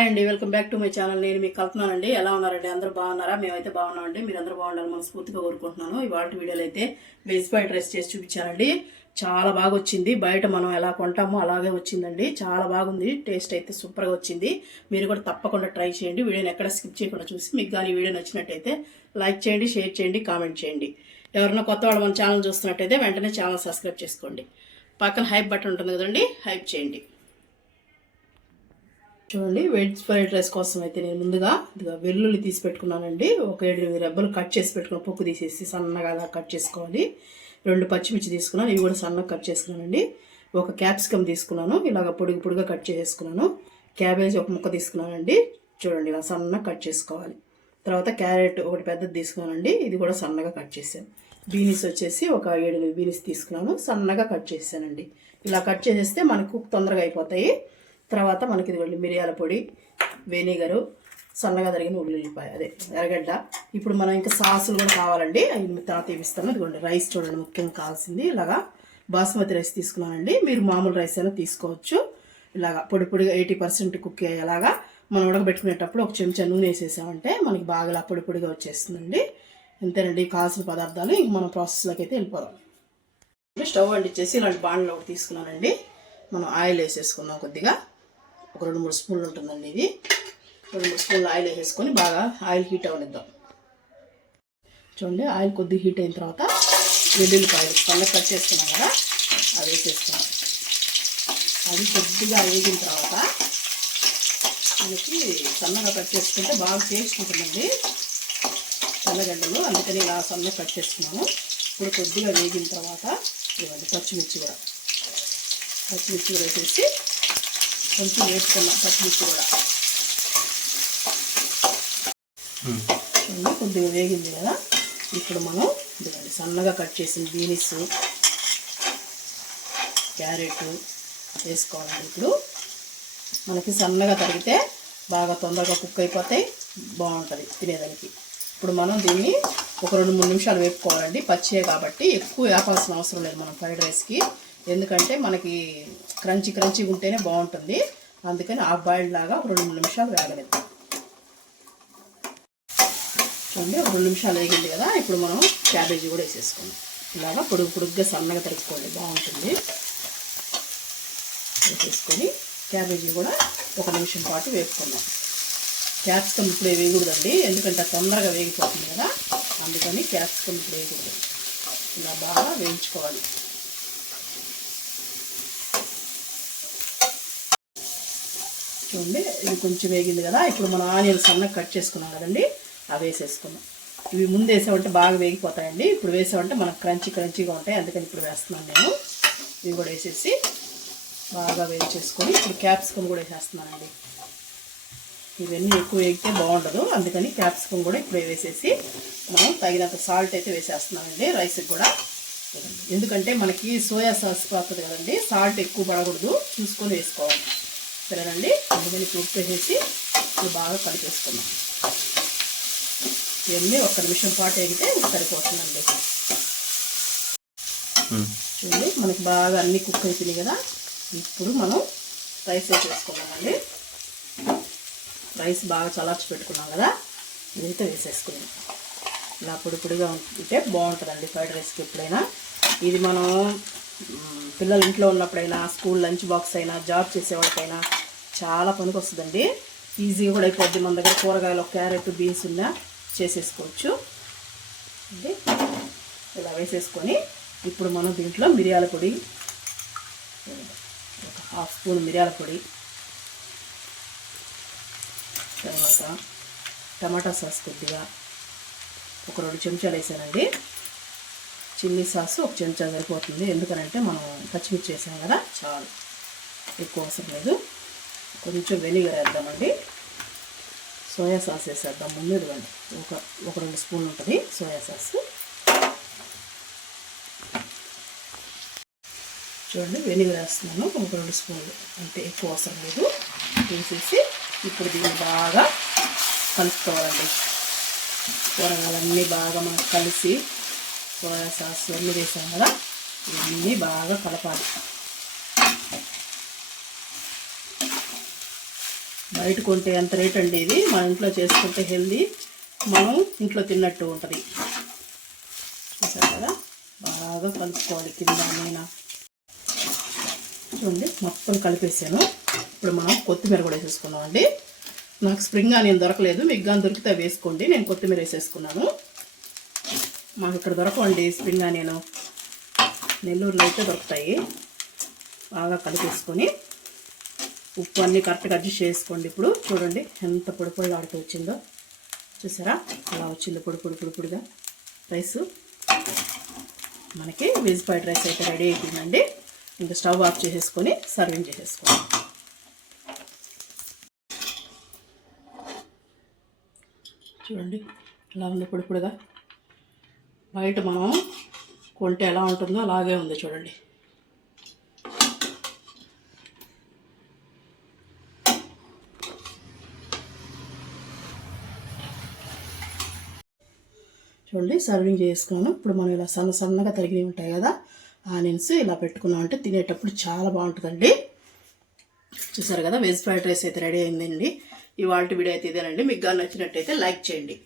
Hi అండి, welcome back to my channel. నేను మీకు కలుపుతున్నానండి. ఎలా ఉన్నారండి? అందరూ బాగున్నారా? మేమైతే బాగున్నామండి. మీరు అందరూ బాగుండాలని మనస్ఫూర్తిగా కోరుకుంటున్నాను. ఇవాళ వీడియోలో అయితే వెజ్ ఫ్రైడ్ రైస్ చేసి చూపించానండి. చాలా బాగా వచ్చింది. బయట మనం ఎలా కొంటామో అలాగే వచ్చిందండి. చాలా బాగుంది. టేస్ట్ అయితే సూపర్గా వచ్చింది. మీరు కూడా తప్పకుండా ట్రై చేయండి. వీడియోని ఎక్కడ స్కిప్ చేయకుండా చూసి మీకు కానీ వీడియో నచ్చినట్టయితే లైక్ చేయండి, షేర్ చేయండి, కామెంట్ చేయండి. ఎవరైనా కొత్త వాళ్ళు మన ఛానల్ చూస్తున్నట్టయితే వెంటనే ఛానల్ సబ్స్క్రైబ్ చేసుకోండి. పక్కన హైప్ బటన్ ఉంటుంది కదండి, హైప్ చేయండి. చూడండి, వెజ్ ఫ్రైడ్ రైస్ కోసం అయితే నేను ముందుగా వెల్లుల్లి తీసి పెట్టుకున్నానండి. ఒక 7 రెబ్బలు కట్ చేసి పెట్టుకున్నాను. పొక్కు తీసేసి సన్నగా అలా కట్ చేసుకోవాలి. 2 పచ్చిమిర్చి తీసుకున్నాను, ఇవి కూడా సన్నగా కట్ చేసుకున్నానండి. ఒక క్యాప్సికమ్ తీసుకున్నాను, ఇలాగ పొడిగా కట్ చేసుకున్నాను. క్యాబేజ్ ఒక ముక్క తీసుకున్నానండి. చూడండి, ఇలా సన్నగా కట్ చేసుకోవాలి. తర్వాత క్యారెట్ ఒకటి పెద్దది తీసుకున్నానండి, ఇది కూడా సన్నగా కట్ చేశాను. బీన్స్ వచ్చేసి ఒక 7 బీన్స్ తీసుకున్నాను, సన్నగా కట్ చేశానండి. ఇలా కట్ చేసేస్తే మనకు తొందరగా అయిపోతాయి. తర్వాత మనకి ఇదిగోండి మిరియాల పొడి, వెనిగరు, సన్నగా తరిగిన ఉల్లిపాయ, అదే ఎర్రగడ్డ. ఇప్పుడు మనం ఇంకా సాసులు కూడా కావాలండి, అవి తర్వాత ఇస్తాను. ఇదిగోండి రైస్ చూడండి, ముఖ్యంగా కావాల్సింది ఇలాగా బాస్మతి రైస్ తీసుకున్నానండి. మీరు మామూలు రైస్ అయినా తీసుకోవచ్చు. ఇలాగా పొడిగా 80% కుక్ అయ్యేలాగా మనం ఉడకబెట్టుకునేటప్పుడు ఒక చెంచా నూనె వేసేసామంటే మనకి బాగా ఇలా పొడిగా వచ్చేస్తుందండి. అంతేనండి కావాల్సిన పదార్థాలు. ఇంక మనం ప్రాసెస్లోకి అయితే వెళ్ళిపోదాం. స్టవ్ అంటించేసి ఇలాంటి బాండ్లో ఒకటి తీసుకున్నానండి. మనం ఆయిల్ వేసేసుకుందాం. కొద్దిగా ఒక 2-3 స్పూన్లు ఉంటుందండి ఇది. 2-3 స్పూన్లు ఆయిల్ వేసేసుకొని బాగా ఆయిల్ హీట్ అవనిద్దాం. చూడండి, ఆయిల్ కొద్దిగా హీట్ అయిన తర్వాత వెల్లుల్లిపాయలు సన్నగా కట్ చేసుకున్నాం కదా, అది వేసేసుకున్నాం. అది కొద్దిగా వేగిన తర్వాత మనకి సన్నగా కట్ చేసుకుంటే బాగా టేస్ట్ ఉంటుందండి తెల్లగడ్డలు, అందుకని ఇలా సన్నగా కట్ చేసుకున్నాము. ఇప్పుడు కొద్దిగా వేగిన తర్వాత ఇవ్వండి పచ్చిమిర్చి కూడా వేసేసి కొంచెం వేసుకున్నాం. పచ్చిమిర్చి కూడా కొద్దిగా వేగింది కదా, ఇప్పుడు మనం ఇదిగోండి సన్నగా కట్ చేసిన బీన్స్, క్యారెట్ వేసుకోవాలండి. ఇప్పుడు మనకి సన్నగా తరిగితే బాగా తొందరగా కుక్ అయిపోతాయి, బాగుంటుంది తినేదానికి. ఇప్పుడు మనం దీన్ని ఒక 2-3 నిమిషాలు వేపుకోవాలండి. పచ్చియే కాబట్టి ఎక్కువ వేపాల్సిన అవసరం లేదు మనం ఫ్రైడ్ రైస్కి. ఎందుకంటే మనకి క్రంచీగా ఉంటేనే బాగుంటుంది. అందుకని హాఫ్ బాయిల్డ్ లాగా ఒక 2-3 నిమిషాలు వేగనిద్దాం. చూడండి, ఒక 2 నిమిషాలు వేగింది కదా, ఇప్పుడు మనం క్యాబేజీ కూడా వేసేసుకుందాం. ఇలాగా పొడుగ్గా సన్నగా తరుక్కోండి, బాగుంటుంది. వేసేసుకొని క్యాబేజీ కూడా 1 నిమిషం పాటు వేపుకుందాం. క్యాప్సికమ్ ఇప్పుడే వేయకూడదండి, ఎందుకంటే తొందరగా వేగిపోతుంది కదా, అందుకని క్యాప్సికమ్ ఇప్పుడు వేయకూడదు. ఇలా బాగా వేయించుకోవాలి. చూడండి, ఇది కొంచెం వేగింది కదా, ఇప్పుడు మనం ఆనియన్స్ సన్నగా కట్ చేసుకున్నాం కదండి, అవి వేసేసుకున్నాం. ఇవి ముందు వేసామంటే బాగా వేగిపోతాయండి, ఇప్పుడు వేసామంటే మనకు క్రంచీగా ఉంటాయి, అందుకని ఇప్పుడు వేస్తున్నాను నేను. ఇవి కూడా వేసేసి బాగా వేయించేసుకొని ఇప్పుడు క్యాప్సికమ్ కూడా వేసేస్తున్నానండి. ఇవన్నీ ఎక్కువ వేగితే బాగుండదు, అందుకని క్యాప్సికమ్ కూడా ఇప్పుడు వేసేసి మనం తగినంత సాల్ట్ అయితే వేసేస్తున్నానండి రైస్కి కూడా. ఎందుకంటే మనకి సోయా సాస్ పడుతుంది కదండి, సాల్ట్ ఎక్కువ పడకూడదు, చూసుకొని వేసుకోవాలి. సరేనండి, అందుకని ఉప్పు వేసేసి ఇప్పుడు బాగా కలిపేసుకున్నాం. ఇవన్నీ 1 నిమిషం పాటు వేగితే సరిపోతుందండి. చూడండి, మనకి బాగా అన్నీ కుక్ అయిపోయినాయి కదా, ఇప్పుడు మనం రైస్ వేసేసుకున్నామండి. రైస్ బాగా చల్లార్చి పెట్టుకున్నాం కదా, ఇదైతే వేసేసుకున్నాం. ఇలా పొడిగా ఉంటే బాగుంటుందండి ఫ్రైడ్ రైస్కి ఎప్పుడైనా. ఇది మనం పిల్లలు ఇంట్లో ఉన్నప్పుడైనా, స్కూల్ లంచ్ బాక్స్ అయినా, జాబ్ చేసేవాడికైనా చాలా పనికి వస్తుందండి. ఈజీగా కూడా అయిపోద్ది. మన దగ్గర కూరగాయలు క్యారెట్ బీన్స్ ఉన్నా చేసేసుకోవచ్చు. ఇలా వేసేసుకొని ఇప్పుడు మనం దీంట్లో మిరియాల పొడి, ఒక 1/2 స్పూన్ మిరియాల పొడి, తర్వాత టమాటా సాస్ కొద్దిగా ఒక 2 చెంచాలు వేసానండి. చిల్లీ సాస్ 1 చెంచా సరిపోతుంది, ఎందుకనంటే మనం పచ్చిమిర్చి వేసాం కదా, చాలు, ఎక్కువ అవసరం లేదు. కొంచెం వెనిగర్ వేద్దామండి. సోయా సాస్ వేసేద్దాం ముందు. ఇదిగోండి ఒక 2 స్పూన్లు ఉంటుంది సోయా సాస్. చూడండి, వెనిగర్ వేస్తున్నాను ఒక 2 స్పూన్లు, అంటే ఎక్కువ అవసరం లేదు. వేసేసి ఇప్పుడు దీన్ని బాగా కలుపుకోవాలండి. కూరగాయలన్నీ బాగా మనకు కలిసి సోయా సాస్ అన్నీ వేసాం కదా, ఇవన్నీ బాగా కలపాలి. బయట కొంటే ఎంత రేట్ అండి ఇది, మన ఇంట్లో చేసుకుంటే హెల్దీ, మనం ఇంట్లో తిన్నట్టు ఉంటుంది. చూసారు కదా, బాగా కలుపుకోవాలి కింద మీద. చూడండి మొత్తం కలిపేసాను. ఇప్పుడు మనం కొత్తిమీర కూడా వేసేసుకున్నాం అండి. నాకు స్ప్రింగ్ ఆనియన్ దొరకలేదు, మీకు కానీ దొరికితే వేసుకోండి. నేను కొత్తిమీర వేసేసుకున్నాను. మాకు ఇక్కడ దొరకండి స్ప్రింగ్ ఆనియన్, నెల్లూరులో అయితే దొరుకుతాయి. బాగా కలిపేసుకొని ఉప్పు అన్నీ కరెక్ట్గా అడ్జస్ట్ చేసుకోండి. ఇప్పుడు చూడండి ఎంత పొడి పొడిగా ఆడుతూ వచ్చిందో, చూసారా అలా వచ్చింది పొడి పొడిగా రైస్. మనకి వెజ్ ఫ్రైడ్ రైస్ అయితే రెడీ అయిపోయిందండి. ఇంకా స్టవ్ ఆఫ్ చేసేసుకొని సర్వింగ్ చేసేసుకోండి. చూడండి ఎలా ఉంది పొడిగా. బయట మనం కొంటే ఎలా ఉంటుందో అలాగే ఉంది చూడండి. చూడండి సర్వింగ్ చేసుకున్నాను. ఇప్పుడు మనం ఇలా సన్నగా తరిగినవి ఉంటాయి కదా ఆనియన్స్, ఇలా పెట్టుకున్నాం అంటే తినేటప్పుడు చాలా బాగుంటుందండి. చూసారు కదా, వెజ్ ఫ్రైడ్ రైస్ అయితే రెడీ అయిందండి. ఇవాళ వీడియో అయితే ఇదేనండి. మీకు కానీ నచ్చినట్టయితే లైక్ చేయండి.